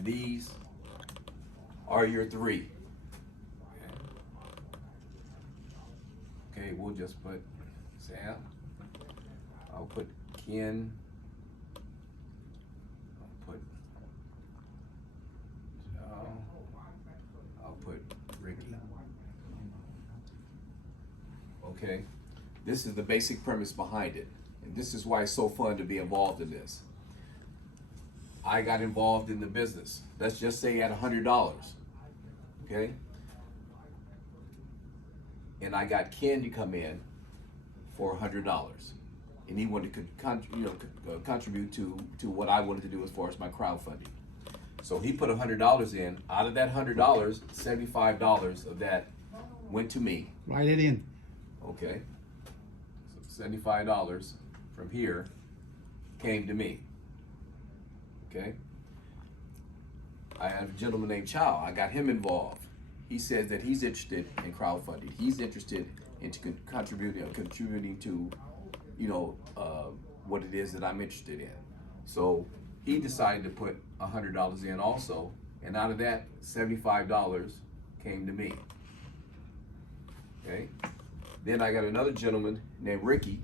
And these are your three. Okay, we'll just put Sam. I'll put Ken. I'll put Joe. I'll put Ricky. Okay, this is the basic premise behind it. And this is why it's so fun to be involved in this. I got involved in the business. Let's just say at $100, okay? And I got Ken to come in for $100, and he wanted to contribute to what I wanted to do as far as my crowdfunding. So he put $100 in. Out of that $100, $75 of that went to me. Write it in. Okay, so $75 from here came to me. Okay, I have a gentleman named Chow. I got him involved. He says that he's interested in crowdfunding. He's interested in contributing to, what it is that I'm interested in. So he decided to put $100 in also, and out of that, $75 came to me. Okay. Then I got another gentleman named Ricky.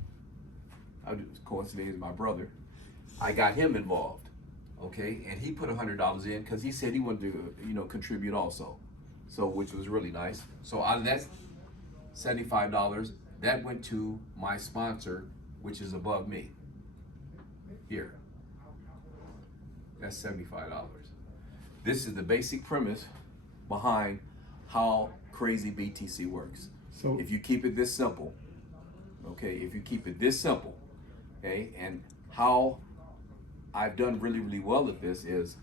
Coincidentally, is my brother. I got him involved. Okay, and he put $100 in because he said he wanted to, contribute also. So, which was really nice. So out of that $75, that went to my sponsor, which is above me. Here. That's $75. This is the basic premise behind how crazy BTC works. So if you keep it this simple, okay, okay, and how I've done really, really well at this is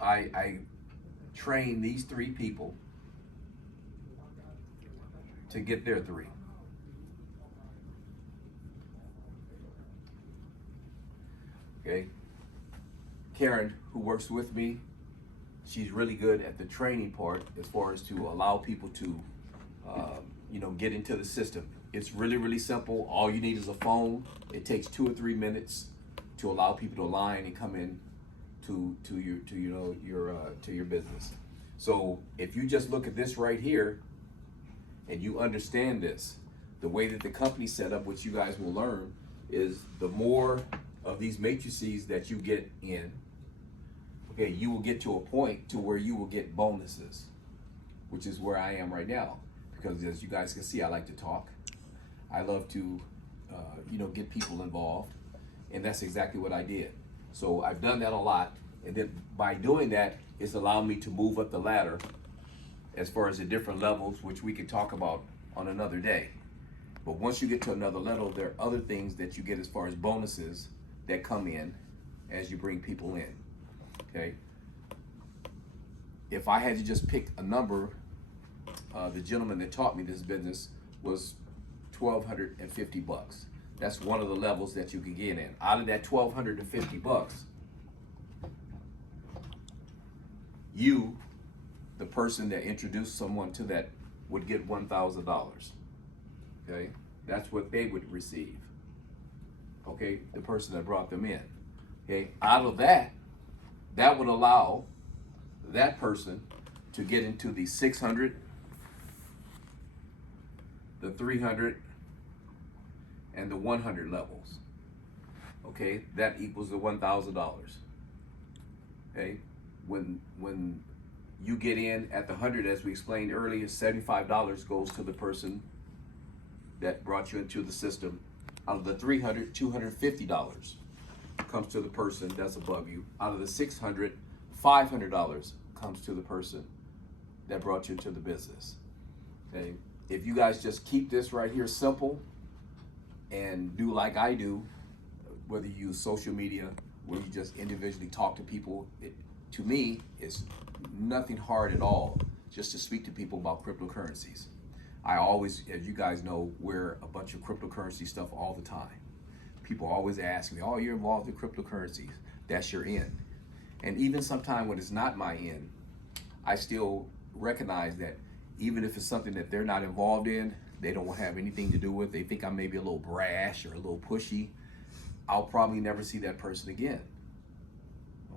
I train these three people to get their three. Okay, Karen, who works with me, she's really good at the training part as far as to allow people to get into the system. It's really, really simple. All you need is a phone. It takes 2 or 3 minutes to allow people to align and come in to your business. So if you just look at this right here and you understand this, the way that the company's set up, which you guys will learn, is the more of these matrices that you get in, okay, you will get to a point to where you will get bonuses, which is where I am right now. Because as you guys can see, I like to talk. I love to, get people involved. And that's exactly what I did. So I've done that a lot. And then by doing that, it's allowed me to move up the ladder as far as the different levels, which we can talk about on another day. But once you get to another level, there are other things that you get as far as bonuses that come in as you bring people in, okay? If I had to just pick a number, the gentleman that taught me this business was $1,250. That's one of the levels that you can get in. Out of that $1,250, you, the person that introduced someone to that, would get $1,000. Okay, that's what they would receive. Okay, the person that brought them in. Okay, out of that, that would allow that person to get into the 600, the 300, and the 100 levels. Okay, that equals the $1,000. Okay, when you get in at the 100, as we explained earlier, $75 goes to the person that brought you into the system. Out of the 300, $250 comes to the person that's above you. Out of the 600, $500 comes to the person that brought you into the business. Okay, if you guys just keep this right here simple and do like I do, whether you use social media, where you just individually talk to people, to me, it's nothing hard at all just to speak to people about cryptocurrencies. I always, as you guys know, wear a bunch of cryptocurrency stuff all the time. People always ask me, oh, you're involved in cryptocurrencies. That's your end. And even sometimes when it's not my end, I still recognize that even if it's something that they're not involved in, they don't have anything to do with, they think I may be a little brash or a little pushy, I'll probably never see that person again.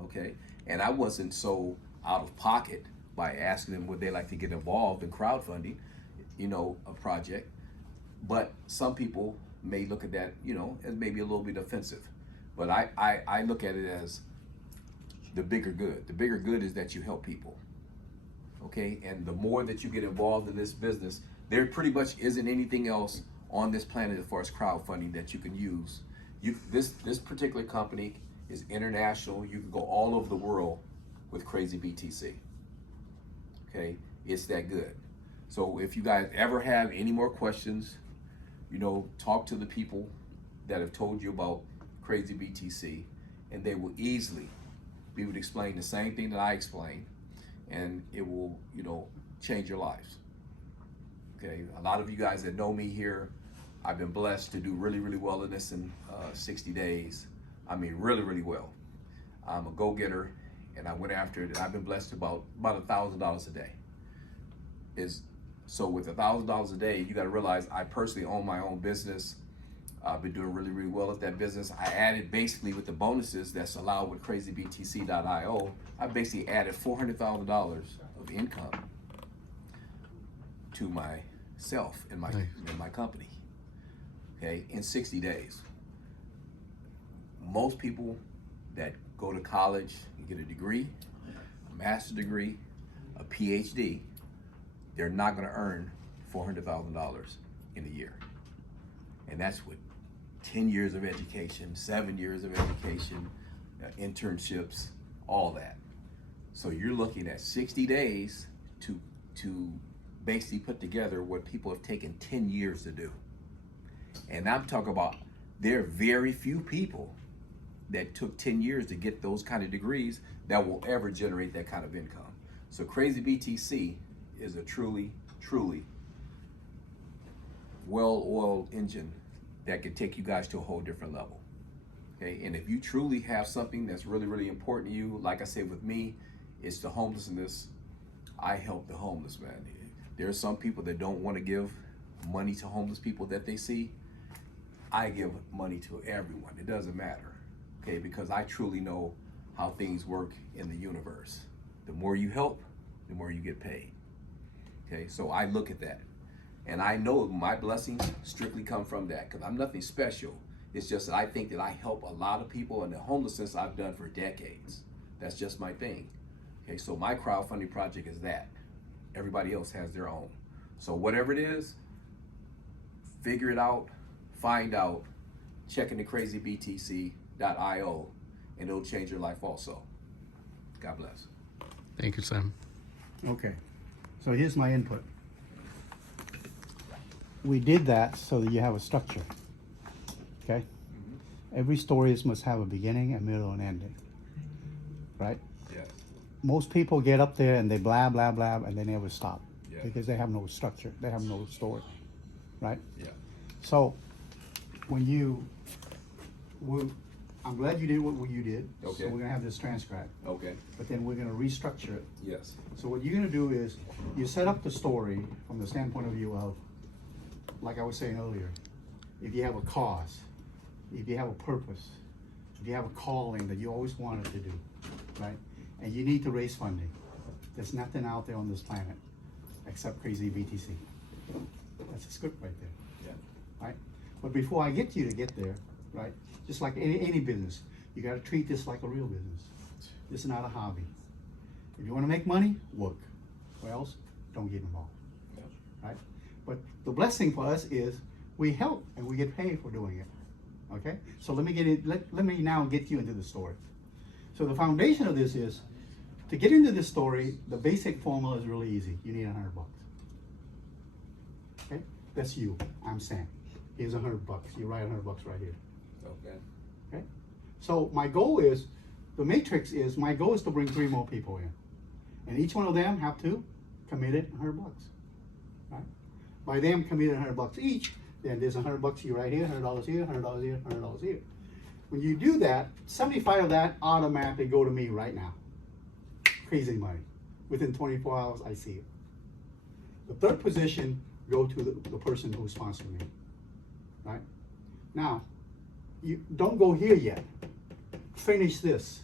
Okay? And I wasn't so out of pocket by asking them would they like to get involved in crowdfunding, a project. But some people may look at that, as maybe a little bit offensive. But I look at it as the bigger good. The bigger good is that you help people. Okay, and the more that you get involved in this business, there pretty much isn't anything else on this planet as far as crowdfunding that you can use. This particular company is international. You can go all over the world with Crazy BTC. Okay, it's that good. So if you guys ever have any more questions, talk to the people that have told you about Crazy BTC, and they will easily be able to explain the same thing that I explained, and it will, change your lives. Okay, a lot of you guys that know me here, I've been blessed to do really, really well in this in 60 days. I mean, really, really well. I'm a go-getter, and I went after it, and I've been blessed to about $1,000 a day. So with $1,000 a day, you got to realize I personally own my own business. I've been doing really, really well at that business. I added basically with the bonuses that's allowed with crazybtc.io, I basically added $400,000 of income to myself and my company. Okay, in 60 days. Most people that go to college and get a degree, a master's degree, a PhD, they're not going to earn $400,000 in a year. And that's with 10 years of education, 7 years of education, internships, all that. So you're looking at 60 days to basically put together what people have taken 10 years to do. And I'm talking about there are very few people that took 10 years to get those kind of degrees that will ever generate that kind of income. So Crazy BTC is a truly, truly well-oiled engine that can take you guys to a whole different level. Okay, and if you truly have something that's really, really important to you, like I said with me, it's the homelessness. I help the homeless, man. There are some people that don't want to give money to homeless people that they see. I give money to everyone. It doesn't matter, okay? Because I truly know how things work in the universe. The more you help, the more you get paid. Okay, so I look at that. And I know my blessings strictly come from that because I'm nothing special. It's just that I think that I help a lot of people, and the homelessness I've done for decades. That's just my thing. Okay, so my crowdfunding project is that. Everybody else has their own. So whatever it is, figure it out, find out, check into crazybtc.io, and it'll change your life also. God bless. Thank you, Sam. Okay, so here's my input. We did that so that you have a structure, okay? Every story must have a beginning, a middle, and ending, right? Yes. Most people get up there and they blah, blah, blah, and they never stop because they have no structure, they have no story, right? Yeah. So when I'm glad you did what you did. Okay. So we're gonna have this transcribed. Okay. But then we're gonna restructure it. Yes. So what you're gonna do is you set up the story from the standpoint of view of, like I was saying earlier, if you have a cause, if you have a purpose, if you have a calling that you always wanted to do, right? And you need to raise funding. There's nothing out there on this planet except Crazy BTC. That's a script right there. Yeah. Right? But before I get you to get there, right? Just like any business, you gotta treat this like a real business. This is not a hobby. If you wanna make money, work. Or else, don't get involved. Yeah. Right? But the blessing for us is we help and we get paid for doing it. Okay? So let me now get you into the story. So the foundation of this is, to get into this story, the basic formula is really easy. You need $100. Okay? That's you. I'm Sam. Here's $100. You write $100 right here. Okay. Okay? So my goal is, the matrix is, my goal is to bring 3 more people in. And each one of them have to commit it $100. Right? By them committing $100 each, then there's $100 here right here, $100 here, $100 here, $100 here. When you do that, 75 of that automatically go to me right now. Crazy money. Within 24 hours, I see it. The third position go to the person who sponsored me. Right? Now, you don't go here yet. Finish this.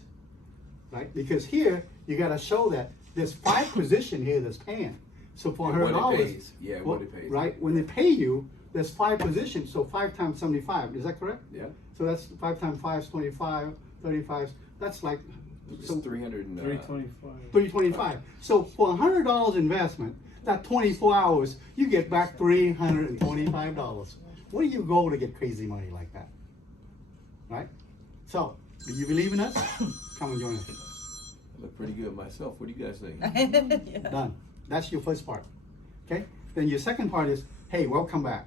right? Because here, you gotta show that there's 5 position here that's paying. So for And what it $100, pays. Yeah, what it pays. right? When they pay you, there's 5 positions, so 5 times 75, is that correct? Yeah. So that's 5 times 5 is 25, 35, that's like, It's so 300 and, 325. 325. So for $100 investment, that 24 hours, you get back $325. Where do you go to get crazy money like that? Right? So, do you believe in us? Come and join us. I look pretty good myself. What do you guys think? Done. That's your first part. Okay? Then your second part is, hey, welcome back.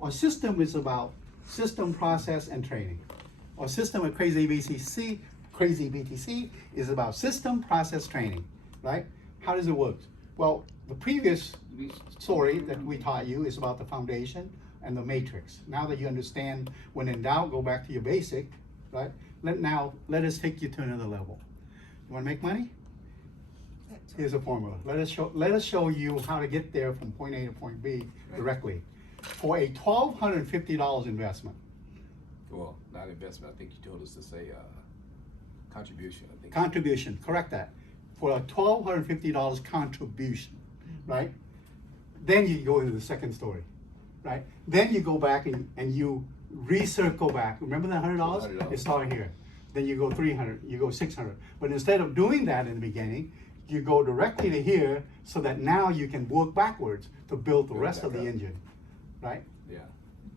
Our system is about system, process, and training. Our system at Crazy BTC is about system, process, training. Right? How does it work? Well, the previous story that we taught you is about the foundation and the matrix. Now that you understand, when in doubt, go back to your basic, right? Let us take you to another level. You want to make money? Here's a formula. Let us show you how to get there from point A to point B directly. For a $1,250 investment. Well, not investment. I think you told us to say contribution. I think. Contribution, correct that. For a $1,250 contribution, right? Then you go into the second story, right? Then you go back and you recircle back. Remember that $100? $100. It started here. Then you go 300, you go 600. But instead of doing that in the beginning, you go directly to here so that now you can work backwards to build the rest of the engine, right? Yeah.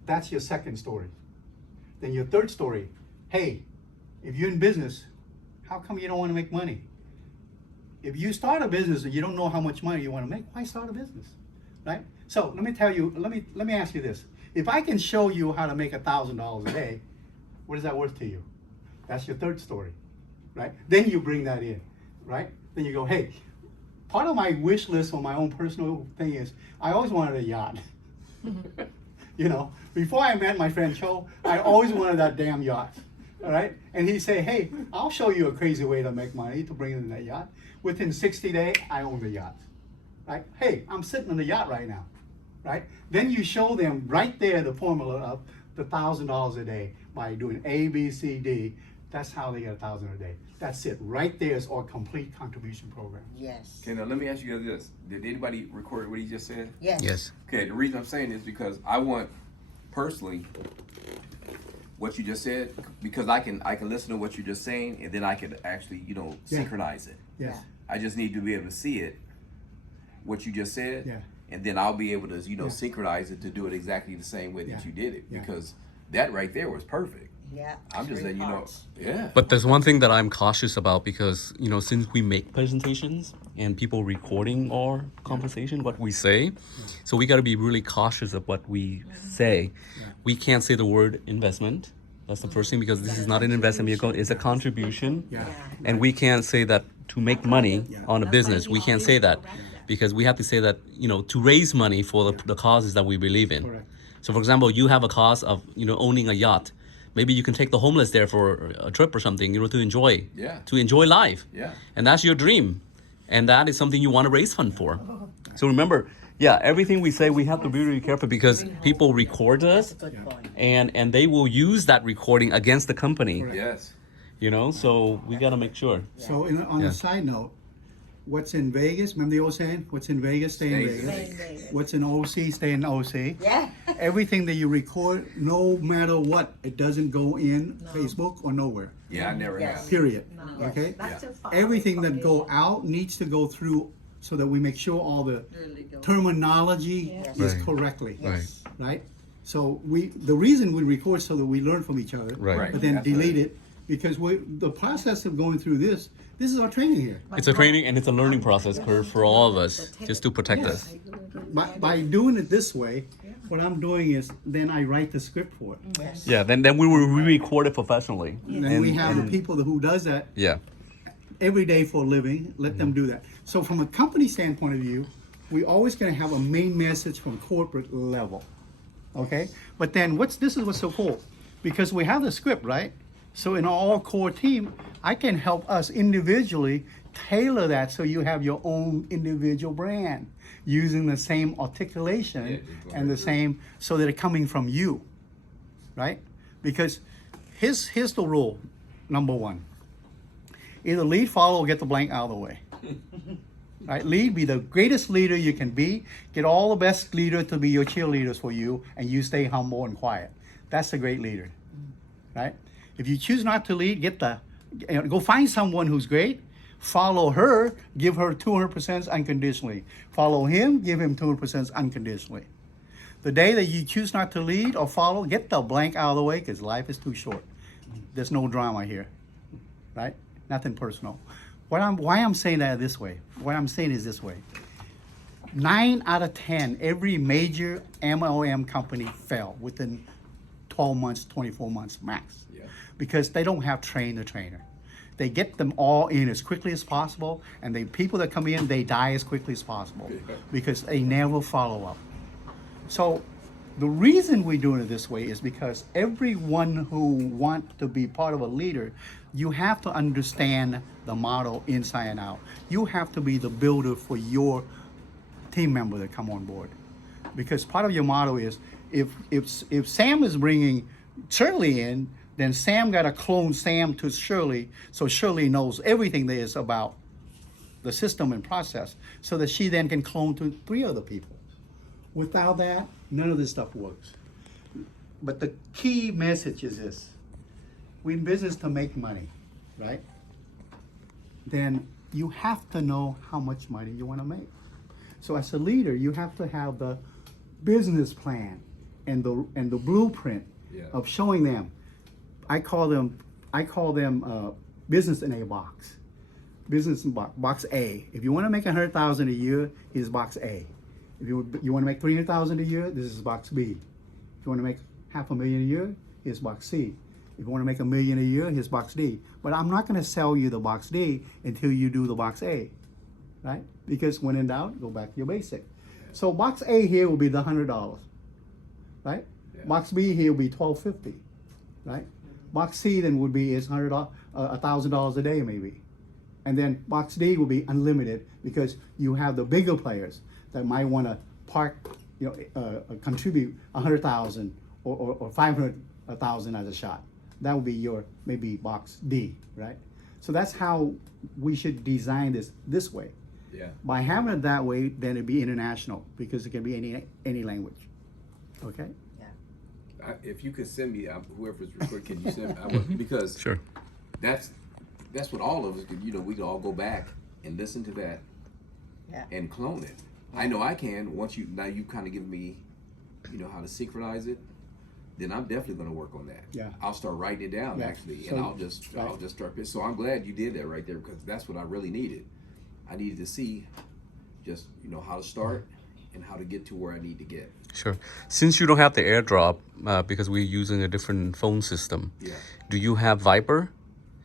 That's your second story. Then your third story, hey, if you're in business, how come you don't want to make money? If you start a business and you don't know how much money you want to make, why start a business, right? So let me tell you, let me ask you this. If I can show you how to make $1,000 a day, what is that worth to you? That's your third story, right? Then you bring that in, right? Then you go, hey, part of my wish list on my own personal thing is I always wanted a yacht. You know, before I met my friend Cho, I always wanted that damn yacht, all right? And he said, hey, I'll show you a crazy way to make money to bring in that yacht. Within 60 days, I own the yacht, right? Hey, I'm sitting on the yacht right now, right? Then you show them right there the formula of the $1,000 a day by doing A, B, C, D. That's how they get $1,000 a day. That's it. Right there is our complete contribution program. Yes. Okay, now let me ask you guys this. Did anybody record what he just said? Yes. Yes. Okay, the reason I'm saying this is because I want, personally, what you just said, because I can listen to what you're just saying, and then I can actually, Yeah. synchronize it. Yes. I just need to be able to see it, what you just said, Yeah. and then I'll be able to, Yeah. synchronize it to do it exactly the same way that Yeah. you did it, Yeah. because that right there was perfect. Yeah. I'm just three letting parts. you know, yeah. But there's one thing that I'm cautious about because, since we make presentations and people recording our conversation, what we say, so we got to be really cautious of what we say. We can't say the word investment. That's the first thing, because this is not an investment vehicle, it's a contribution. Yeah. And we can't say that to make money Yeah. on a business. We can't say that because we have to say that, to raise money for the causes that we believe in. Correct. So for example, you have a cause of, owning a yacht. Maybe you can take the homeless there for a trip or something, to enjoy. Yeah. To enjoy life. Yeah. And that's your dream. And that is something you want to raise fund for. So remember, everything we say, we have to be really careful because people record us That's a good point. and they will use that recording against the company. Yes. So we got to make sure. So on Yeah. a side note, what's in Vegas, remember the old saying? What's in Vegas, stay in Stay Vegas. Stay in Vegas. What's in OC, stay in OC. Yeah. Everything that you record, no matter what, it doesn't go in Facebook or nowhere, Yeah, I never Yes. have. period, Yes. okay? That's too far. Everything that go out needs to go through so that we make sure all the Really go. terminology Yes. is Right. correctly, Yes. right? So the reason we record so that we learn from each other, Right. but then That's delete right. it, because the process of going through this is our training here. It's a training and it's a learning process for all of us, just to protect us. By doing it this way, what I'm doing is then I write the script for it. Yes. Yeah, then we will re-record it professionally. And we have the people who does that Yeah. every day for a living, let them do that. So from a company standpoint of view, we always gonna have a main message from corporate level, okay? But then this is what's so cool, because we have the script, right? So in our core team, I can help us individually tailor that so you have your own individual brand using the same articulation Yeah, just go and the ahead. same, so that it's coming from you, right? Because here's the rule, number one. Either lead, follow, or get the blank out of the way. Right? Lead, be the greatest leader you can be. Get all the best leader to be your cheerleaders for you, and you stay humble and quiet. That's a great leader. Right? If you choose not to lead, go find someone who's great. Follow her, give her 200% unconditionally. Follow him, give him 200% unconditionally. The day that you choose not to lead or follow, get the blank out of the way, because life is too short. There's no drama here, right? Nothing personal. Why I'm saying that this way? What I'm saying is this way. 9 out of 10, every major MLM company fell within 12 months, 24 months max. Yeah. Because they don't have train the trainer. They get them all in as quickly as possible, and the people that come in, they die as quickly as possible because they never follow up. So the reason we're doing it this way is because everyone who wants to be part of a leader, you have to understand the model inside and out. You have to be the builder for your team member that come on board. Because part of your model is, if Sam is bringing Shirley in, then Sam got to clone Sam to Shirley, so Shirley knows everything there is about the system and process, so that she then can clone to 3 other people. Without that, none of this stuff works. But the key message is this: we're in business to make money, right? Then you have to know how much money you want to make. So as a leader, you have to have the business plan and the blueprint of showing them. I call them business in a box. Business in box A. If you want to make 100,000 a year, here's box A. If you want to make 300,000 a year, this is box B. If you want to make $500,000 a year, here's box C. If you want to make $1 million a year, here's box D. But I'm not going to sell you the box D until you do the box A, right? Because when in doubt, go back to your basic. So box A here will be the $100, right? Yeah. Box B here will be $1,250, right? Box C then would be is $1,000 a day maybe, and then box D will be unlimited because you have the bigger players that might want to contribute 100,000 or 500,000 as a shot. That would be your maybe box D, right? So that's how we should design this way. Yeah. By having it that way, then it'd be international because it can be any language. Okay. If you could send me, whoever's recording, can you send me? Because Sure. that's what all of us could, we could all go back and listen to that and clone it. I know I can. Once you kind of give me, how to synchronize it, then I'm definitely going to work on that. Yeah. I'll start writing it down actually, and I'll just start this. So I'm glad you did that right there because that's what I really needed. I needed to see just, how to start and how to get to where I need to get. Sure. Since you don't have the AirDrop, because we're using a different phone system, do you have Viber?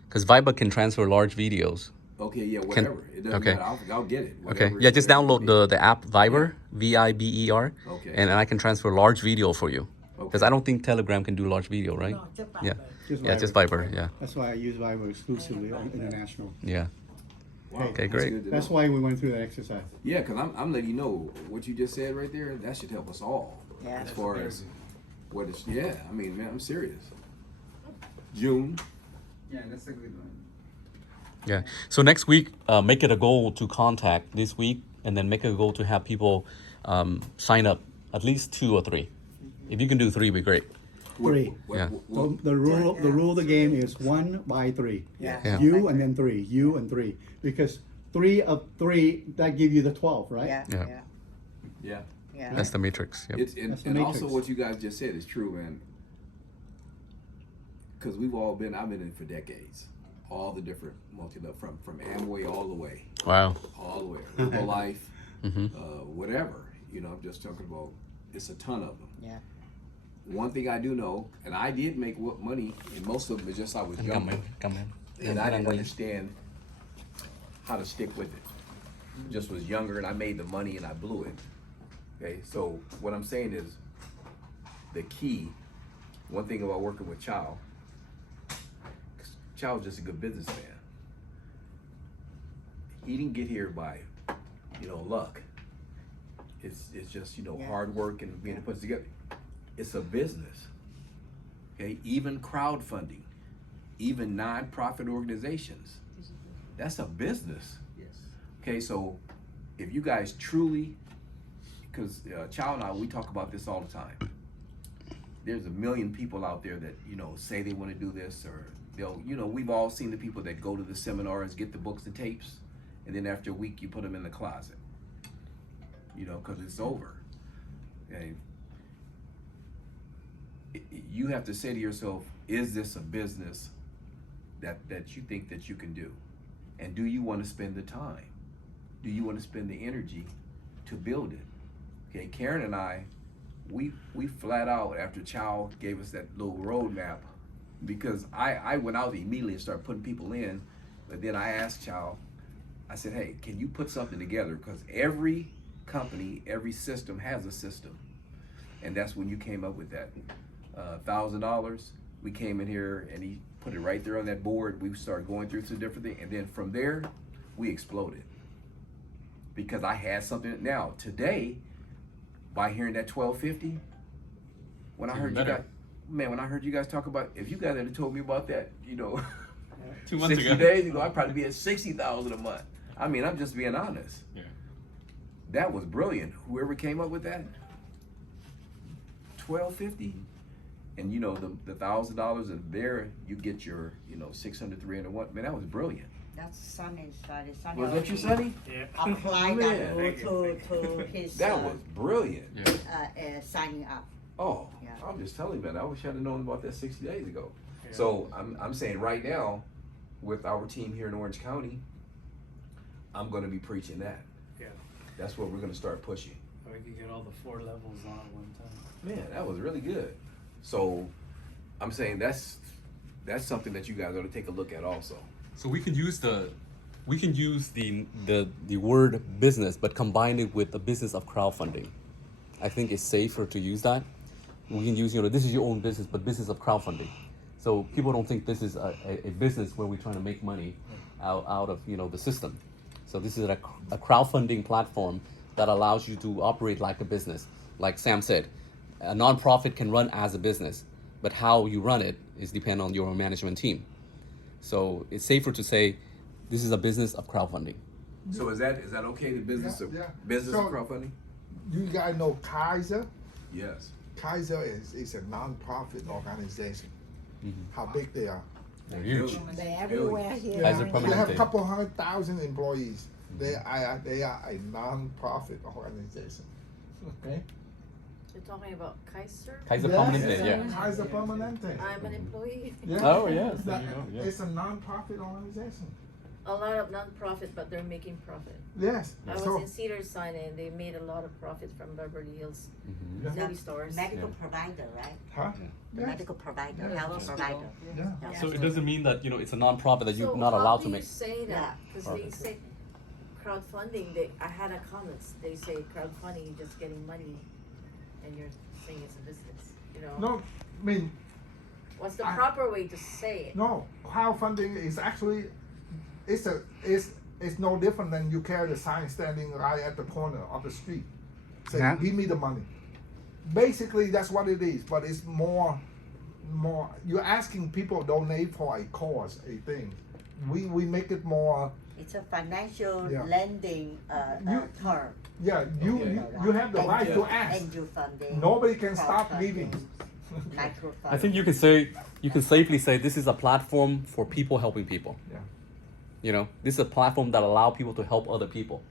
Because Viber can transfer large videos. Okay, yeah, whatever. It doesn't matter. I'll get it. Okay. Yeah, just download the app Viber, Viber, Okay. and I can transfer large video for you. Because I don't think Telegram can do large video, right? No, just Yeah. Viber. Just Viber. Yeah. That's why I use Viber exclusively on international. Yeah. Wow, Okay, that's great. good to That's know. why we went through that exercise. Yeah, because I'm letting you know what you just said right there. That should help us all. Yeah. As far as what it's, I mean, man, I'm serious. June. Yeah, that's a good one. Yeah. So next week, make it a goal to contact this week, and then make it a goal to have people sign up, at least 2 or 3. If you can do 3, it'd be great. 3. Yeah. So the rule of the game is 1 by 3. Yeah. Yeah. You and then 3. You and 3. Because 3 of 3 that give you the 12, right? Yeah. Yeah. Yeah. Yeah. Yeah. That's the matrix. Yep. It's That's the and matrix. also what you guys just said is true, man. Because I've been in for decades. All the different multi-level from Amway all the way, Wow. Herbalife, Mm-hmm. whatever. I'm just talking about. It's a ton of them. Yeah. One thing I do know, and I did make money, and most of them is just I was young, Come in. and I didn't understand how to stick with it. Just was younger, and I made the money, and I blew it. Okay, so what I'm saying is, the key. One thing about working with Chow. Chow's just a good businessman. He didn't get here by, luck. It's just hard work and being put together. It's a business. Okay, even crowdfunding, even non-profit organizations. That's a business. Yes. Okay, so if you guys truly, because Chow and I, we talk about this all the time. There's a million people out there that, you know, say they want to do this, or they'll, you know, we've all seen the people that go to the seminars, get the books and tapes, and then after a week you put them in the closet, you know, because it's over. Okay. You have to say to yourself, is this a business that you think that you can do? And do you want to spend the time? Do you want to spend the energy to build it? Okay, Karen and I, we flat out, after Chow gave us that little roadmap, because I went out immediately and started putting people in, but then I asked Chow, I said, hey, can you put something together? Because every company, every system has a system. And that's when you came up with that $1,000. We came in here and he put it right there on that board. We started going through some different things. And then from there, we exploded. Because I had something. Now, today, by hearing that 1250, when I heard you guys, man, when I heard you guys talk about, if you guys had told me about that, you know, 2 months 60 ago. days ago, I'd probably be at 60,000 a month. I mean, I'm just being honest. Yeah. That was brilliant. Whoever came up with that, 1250, and you know the $1,000, and there you get your 600, 300. Man, that was brilliant. That's Sonny's side. Sonny Was that you, Sonny? apply that Man. to his That was brilliant. Yeah. signing up. Oh, Yeah. I'm just telling you, man. I wish I'd have known about that 60 days ago. So I'm saying right now, with our team here in Orange County, I'm going to be preaching that. Yeah. That's what we're going to start pushing. Or we could get all the 4 levels on at one time. Man, that was really good. So I'm saying that's something that you guys ought to take a look at also. So we can use the word business, but combine it with the business of crowdfunding. I think it's safer to use that. We can use, this is your own business, but business of crowdfunding. So people don't think this is a business where we're trying to make money out of the system. So this is a crowdfunding platform that allows you to operate like a business. Like Sam said, a nonprofit can run as a business, but how you run it is depend on your management team. So it's safer to say this is a business of crowdfunding. So is that okay? The business of business of crowdfunding? You guys know Kaiser? Yes. Kaiser is a non-profit organization. How big they are? They're huge. They're everywhere here. Kaiser They Permanente. have a couple 100,000 employees. They are a non-profit organization. Okay. You're talking about Kaiser? Kaiser Yes, Permanente, yeah. Kaiser Permanente. I'm an employee. Yeah. Oh, yes, there That- you go, yeah. It's a non-profit organization. A lot of non-profit, but they're making profit. Yes. I was So in Cedar Sinai and they made a lot of profit from Beverly Hills Mhm. movie stores. Medical provider, right? huh? The Yes. medical provider, Yeah. health provider. Yeah. Yeah. So it doesn't mean that it's a non-profit that you're So not how allowed do to you make. say that? Because they profit. say crowdfunding. I had a comments. They say crowdfunding, you're just getting money, and you're saying it's a business. No, I mean, What's the I- proper way to say it? no. Crowdfunding is actually it's no different than you carry the sign standing right at the corner of the street. Say, Yeah. give me the money. Basically, that's what it is. But it's more. You're asking people to donate for a cause, a thing. We make it more. It's a financial Yeah. lending You- term. Yeah, you have the right to ask. Angel funding. Nobody can stop crowdfunding, giving. Microfunding. I think you can safely say this is a platform for people helping people. Yeah. This is a platform that allow people to help other people.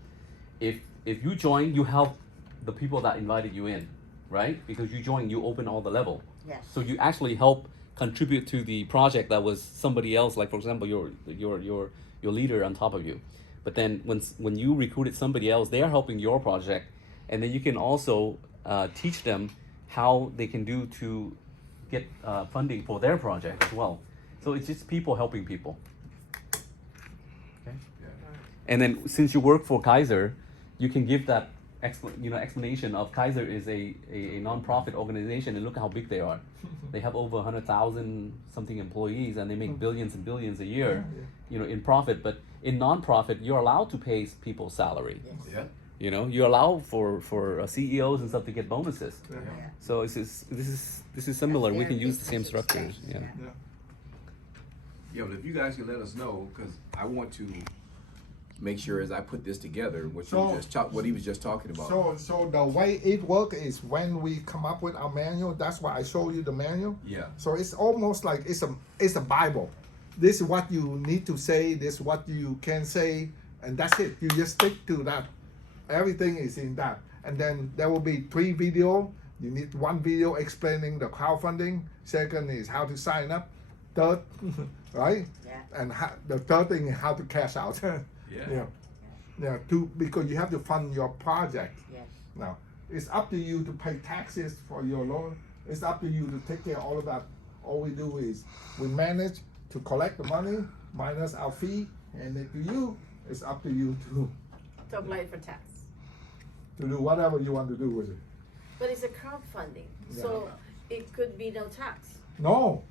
If you join, you help the people that invited you in, right? Because you join, you open all the level. Yes. So you actually help contribute to the project that was somebody else, like for example, your leader on top of you. But then when you recruited somebody else, they are helping your project, and then you can also teach them how they can do to get funding for their project as well. So it's just people helping people. Okay. And then since you work for Kaiser, you can give that explanation of Kaiser is a non-profit organization, and look how big they are. They have over 100,000 something employees, and they make billions and billions a year, in profit. But in non-profit, you're allowed to pay people salary. Yeah. You allow for CEOs and stuff to get bonuses. Yeah. So this is similar. We Their can use the same business structures. expansion, Yeah. Yeah, but if you guys can let us know, because I want to make sure as I put this together, what he was just talking about. So the way it works is when we come up with our manual, that's why I show you the manual. Yeah. So it's almost like it's a Bible. This is what you need to say, this is what you can say, and that's it. You just stick to that. Everything is in that. And then there will be 3 video. You need 1 video explaining the crowdfunding. Second is how to sign up. Third, right? Yeah. And the third thing is how to cash out. Yeah. Yeah. Because you have to fund your project. Yes. Now, it's up to you to pay taxes for your loan. It's up to you to take care of all of that. All we do is we manage to collect the money minus our fee, and then to you, it's up to you to apply for tax. do whatever you want to do with it. But it's a crowdfunding, so it could be no tax. No,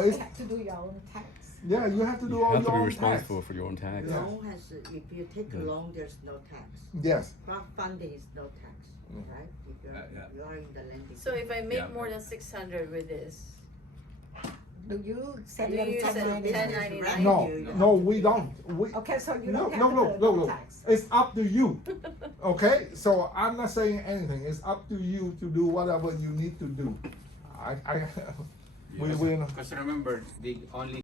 it's You have to do your own tax. yeah. You have to do You all have to your be own responsible tax. for your own tax. Yeah. Loan has, if you take a loan, there's no tax. Yes. Crowdfunding is no tax, right? If you're in the lending. So if I make Yeah. more than 600 with this, Do you send Do them you send 1099? 1099? No, we don't. Okay, so you No, don't have no, to no, pay no, no no. tax. It's up to you. Okay, so I'm not saying anything. It's up to you to do whatever you need to do. We will. Because remember, the only